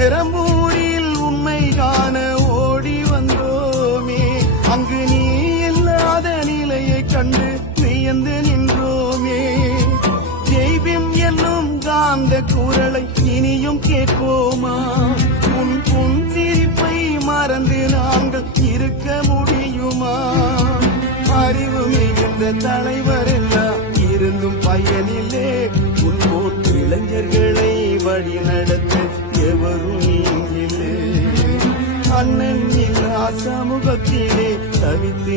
பெரம்பூரில் உண்மை காண ஓடி வந்தோமே, அங்கு நீ இல்லாத நிலையை கண்டு வியந்து நின்றோமே. தெய்வம் என்னும் காந்த குரலை இனியும் கேட்போமா? உன் சிரிப்பை மறந்து நாங்கள் இருக்க முடியுமா? அறிவு மிகுந்த தலைவர் எல்லாம் இருந்தும் பயனில்லே, உன்போர் இளைஞர்களை வழி நடத்த எவரும் நீங்கில்லே. அண்ணன் இல்லா சமூகத்திலே தவித்து